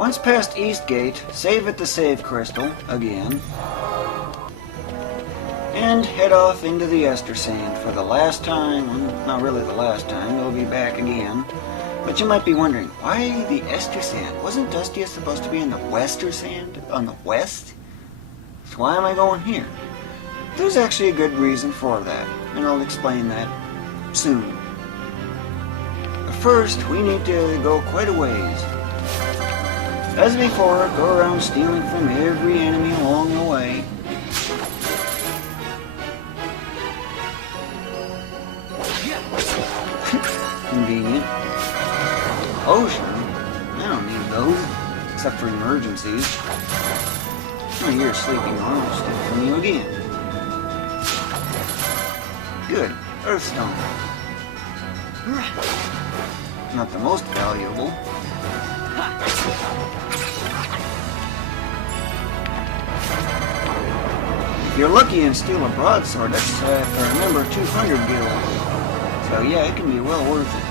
Once past East Gate, save at the save crystal, again. And head off into the Estersand for the last time. Well, not really the last time, you'll be back again. But you might be wondering, why the Estersand? Wasn't Dustia supposed to be in the Westersand? On the west? So why am I going here? There's actually a good reason for that, and I'll explain that soon. But first, we need to go quite a ways. As before, go around stealing from every enemy along the way. Convenient. Potion? I don't need those, except for emergencies. Oh, you're sleeping on. I'll steal from you again. Good. Earthstone. Not the most valuable. If you're lucky and steal a broadsword, that's, if I remember, 200 gil. So yeah, it can be well worth it.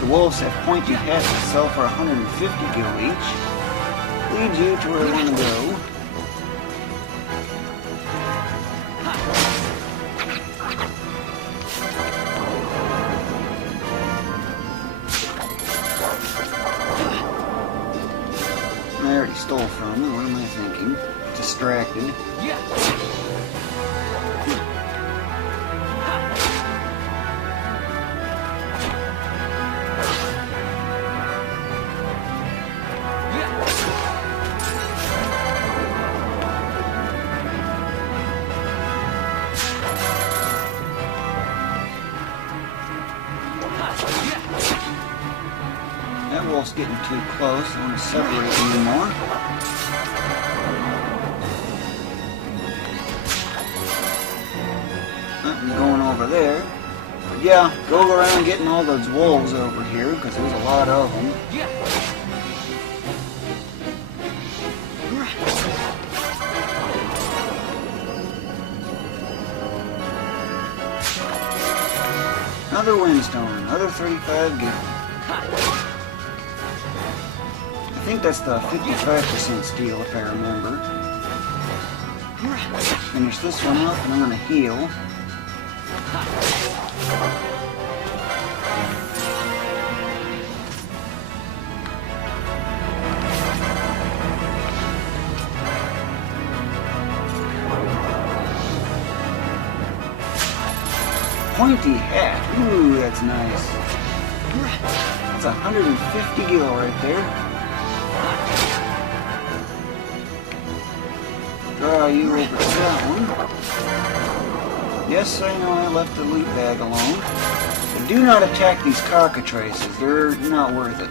The wolves have pointy hats that sell for 150 gil each. Leads you to where I want to go. I already stole from him. What am I thinking? Distracted. That wolf's getting too close. I want to separate him more. Nothing going over there. But yeah, go around getting all those wolves over here, because there's a lot of them. Another windstone, another 35 gil. I think that's the 55% steel, if I remember. Finish this one up, and I'm going to heal. Pointy hat. Ooh, that's nice. That's 150 gil right there. Draw you over to that one. Yes, I know I left the loot bag alone. But do not attack these cockatrices. They're not worth it.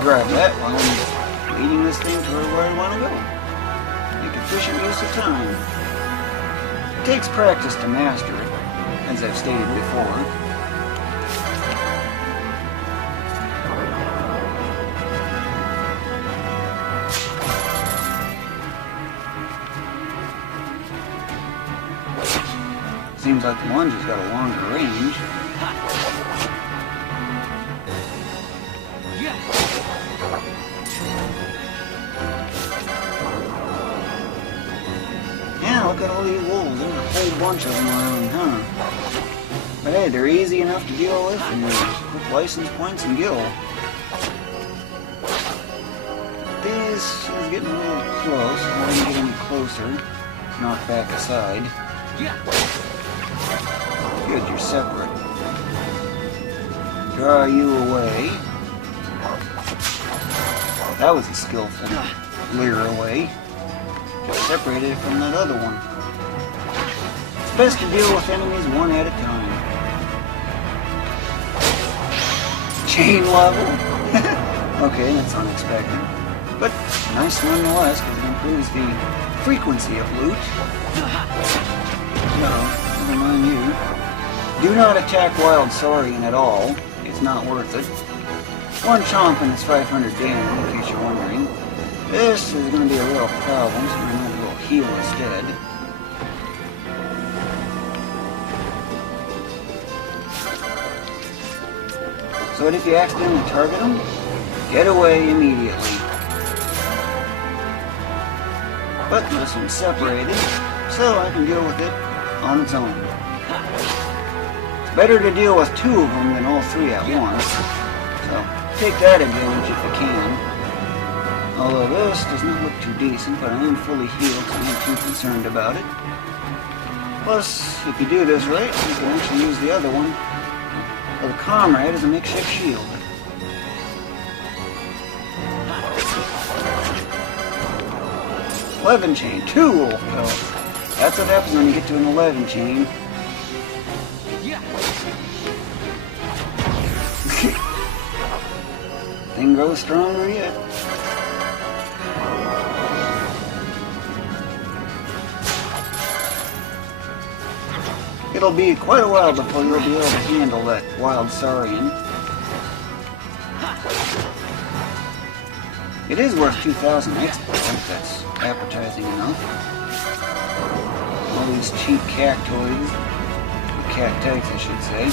Grab that while I'm leading this thing to where I want to go. Make efficient use of time. It takes practice to master it, as I've stated before. Seems like the lunge has got a longer range. Yeah, look at all these wolves. There's a whole bunch of them around, huh? But hey, they're easy enough to deal with, and with license points and gil. This is getting a little close. I don't get any closer. Knock back aside. Good, you're separate. Draw you away. That was a skillful lure away. Just separated from that other one. It's best to deal with enemies one at a time. Chain level? Okay, that's unexpected. But nice nonetheless, because it improves the frequency of loot. No, never mind you. Do not attack wild saurian at all. It's not worth it. One chomp and it's 500 damage, in case you're wondering. This is going to be a real problem, so I'm going to go heal instead. so that if you accidentally target them, get away immediately. But this one's separated, so I can deal with it on its own. It's better to deal with 2 of them than all 3 at once, so take that advantage if you can. Although this does not look too decent, but I am fully healed, so I'm not too concerned about it. Plus, if you do this right, you can actually use the other one, or the comrade, as a makeshift shield. "11 chain, 2 wolf pellets." That's what happens when you get to an 11 chain. Thing grows stronger yet. It'll be quite a while before you'll be able to handle that wild saurian. It is worth 2,000 nekhbet, if that's appetizing enough. All these cheap cactoids, or cactites I should say.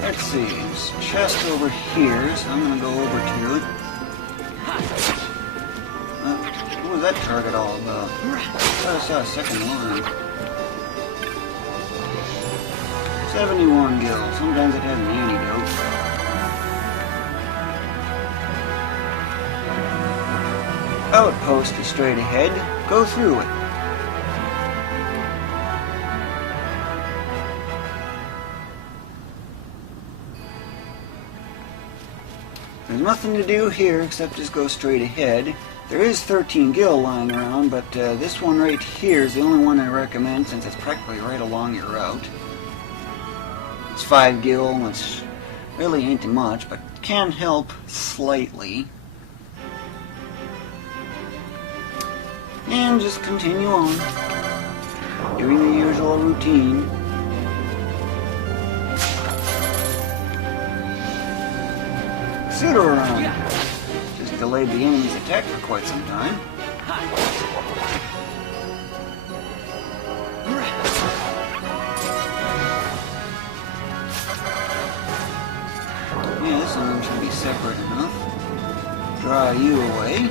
Let's see, there's a chest over here, so I'm going to go over to it. What was that target all about? I thought I saw a second line. 71 gills. Sometimes it has an antidote. Outpost is straight ahead. Go through it. There's nothing to do here except just go straight ahead. There is 13 gil lying around, but this one right here is the only one I recommend since it's practically right along your route. It's 5 gil, which really ain't much, but can help slightly. And just continue on, doing the usual routine. Pseudo-run. Just delayed the enemy's attack for quite some time. Yeah, this one should be separate enough. Draw you away.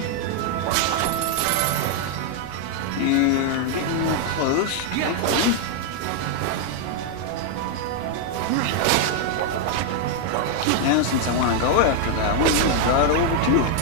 You're getting real close. Hopefully. Now, since I want to go after that one, I'm going to draw it over to it.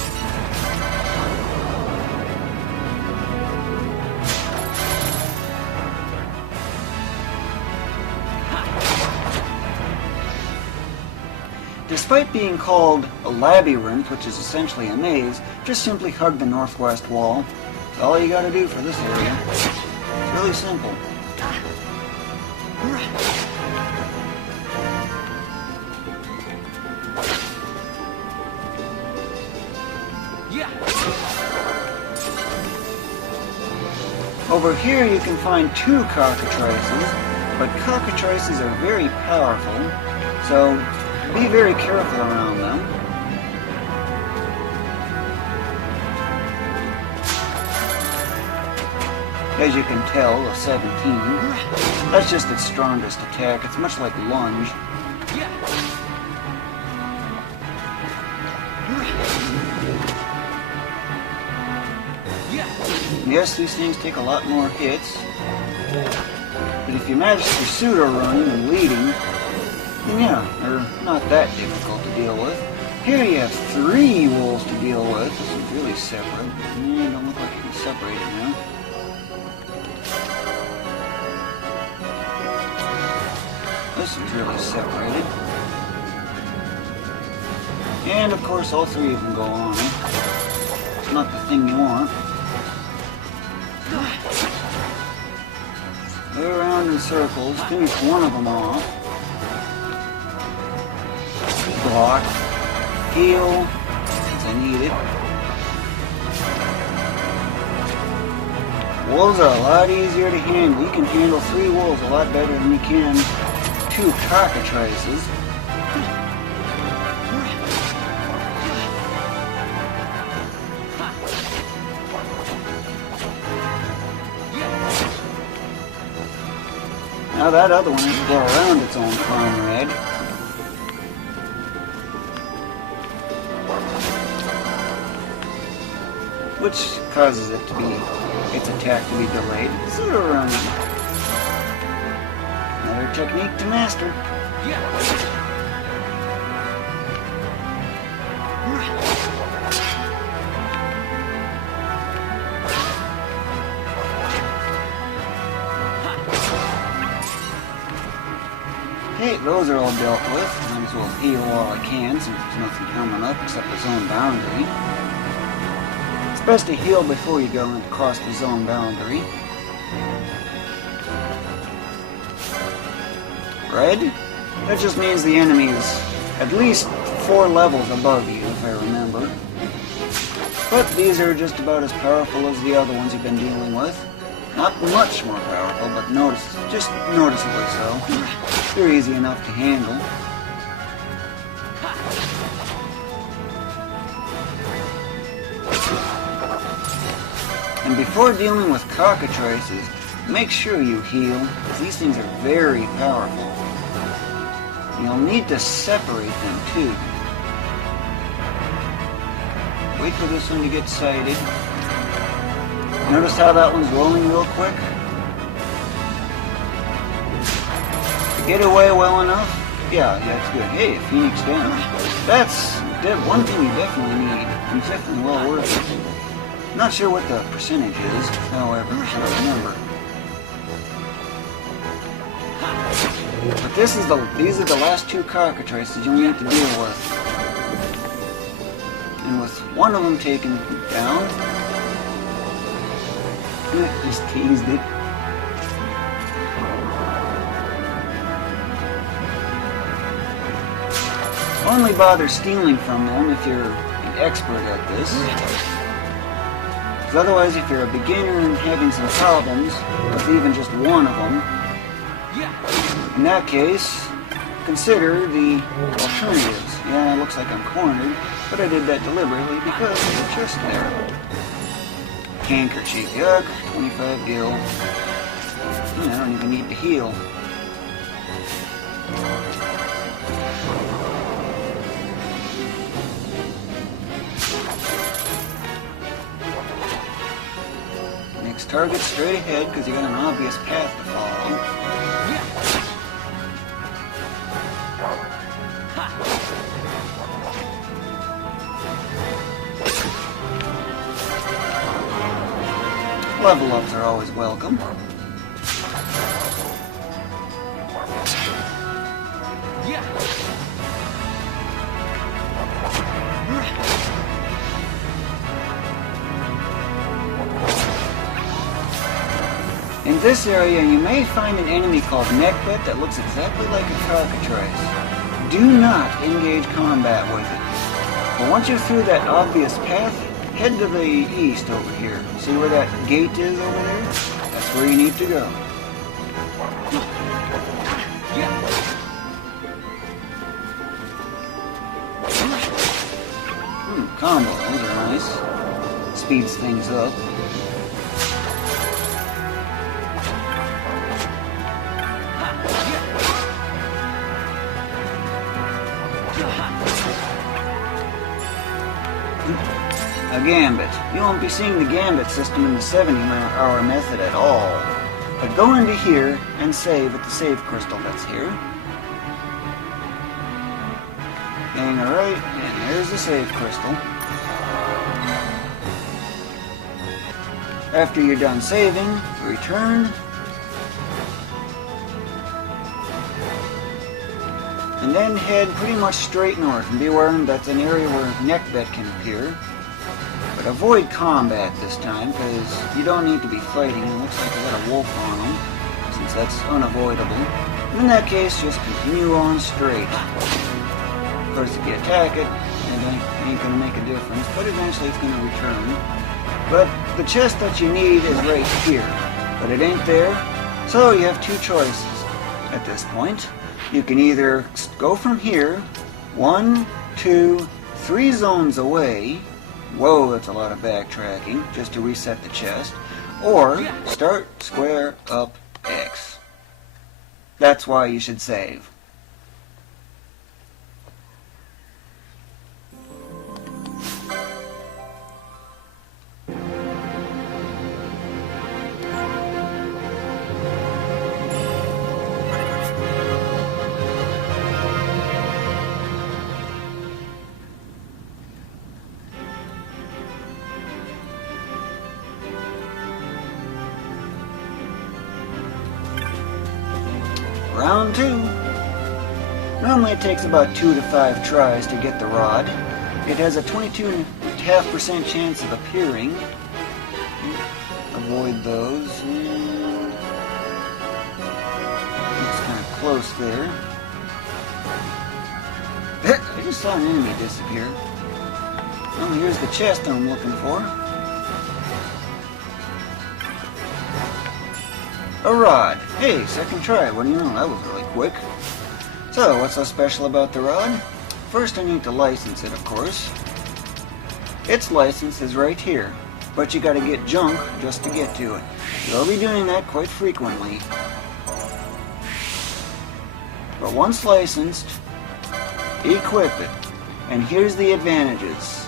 Despite being called a labyrinth, which is essentially a maze, just simply hug the northwest wall. That's all you got to do for this area. It's really simple. Over here you can find 2 cockatrices, but cockatrices are very powerful, so be very careful around them. As you can tell, a 17. That's just its strongest attack. It's much like lunge. Yes, these things take a lot more hits, but if you manage to pseudo-running and leading, then yeah, they're not that difficult to deal with. Here you have 3 wolves to deal with. This is really separate. Yeah, don't look like you can separate it now. This is really separated. And of course all 3 of them go on. It's not the thing you want. Go around in circles, finish one of them off. Block. Heal, since I need it. wolves are a lot easier to handle. You can handle 3 wolves a lot better than you can 2 cockatrices. Now that other one has to go around its own comrade. Which causes it to be, its attack to be delayed. Sort of running. Another technique to master. Okay, those are all dealt with. Might as well heal all I can since there's nothing coming up except the zone boundary. It's best to heal before you go and cross the zone boundary. Red? That just means the enemy is at least 4 levels above you, if I remember. But these are just about as powerful as the other ones you've been dealing with. Not much more powerful, but just noticeably so. They're easy enough to handle. And before dealing with cockatrices, make sure you heal, because these things are very powerful. You'll need to separate them too. Wait for this one to get sighted. Notice how that one's rolling real quick? Get away well enough? Yeah, that's good. Hey, Phoenix down. That's one thing you definitely need. It's definitely well worth it. Not sure what the percentage is, however, I don't remember. But these are the last 2 cockatrices you'll need to deal with. And with one of them taken down, just teased it. Only bother stealing from them if you're an expert at this. Because otherwise, if you're a beginner and having some problems with even just one of them, in that case, consider the alternatives. Yeah, it looks like I'm cornered, but I did that deliberately because they're just there. Handkerchief, yuck, 25 gil. I don't even need to heal. Next target straight ahead because you got an obvious path to follow. Level ups are always welcome. In this area, you may find an enemy called nekhbet that looks exactly like a cockatrice. Do not engage combat with it. But once you're through that obvious path, head to the east over here. See where that gate is over there? That's where you need to go. Combos are nice. Speeds things up. A gambit. You won't be seeing the gambit system in the 70-hour method at all. But go into here and save at the save crystal that's here. Hang right, and here's the save crystal. After you're done saving, return. And then head pretty much straight north, and be aware that's an area where nekhbet can appear. But avoid combat this time, because you don't need to be fighting. It looks like you got a wolf on them, since that's unavoidable. And in that case, just continue on straight. Of course, if you attack it, it ain't going to make a difference, but eventually it's going to return. But the chest that you need is right here. But it ain't there, so you have two choices at this point. You can either go from here, 1, 2, 3 zones away. Whoa, that's a lot of backtracking just to reset the chest. Or start square up X. That's why you should save. Round 2. Normally it takes about 2 to 5 tries to get the rod. It has a 22.5% chance of appearing. Avoid those. Looks kind of close there. I just saw an enemy disappear. Well, here's the chest I'm looking for. A rod. Hey, second try. What do you know? That was really quick. So, what's so special about the rod? First, I need to license it, of course. Its license is right here, but you gotta get junk just to get to it. You'll be doing that quite frequently. But once licensed, equip it. And here's the advantages.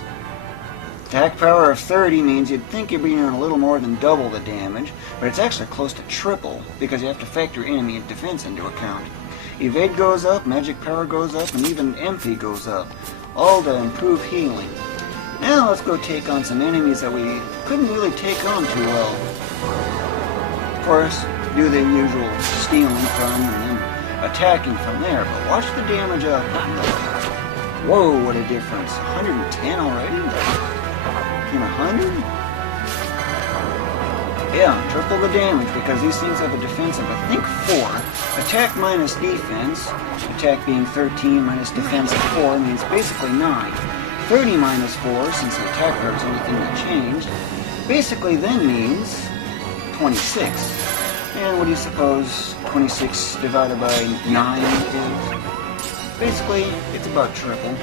Attack power of 30 means you'd think you'd be doing a little more than double the damage, but it's actually close to triple because you have to factor enemy defense into account. Evade goes up, magic power goes up, and even MP goes up, all to improve healing. Now let's go take on some enemies that we couldn't really take on too well. Of course, do the usual stealing from and then attacking from there, but watch the damage up. Whoa, what a difference. 110 already? And 100? Yeah, triple the damage because these things have a defense of, I think, 4. Attack minus defense, attack being 13 minus defense of 4 means basically 9. 30 minus 4, since the attack power is the only thing that changed, basically then means 26. And what do you suppose 26 divided by 9 is? Basically, it's about triple.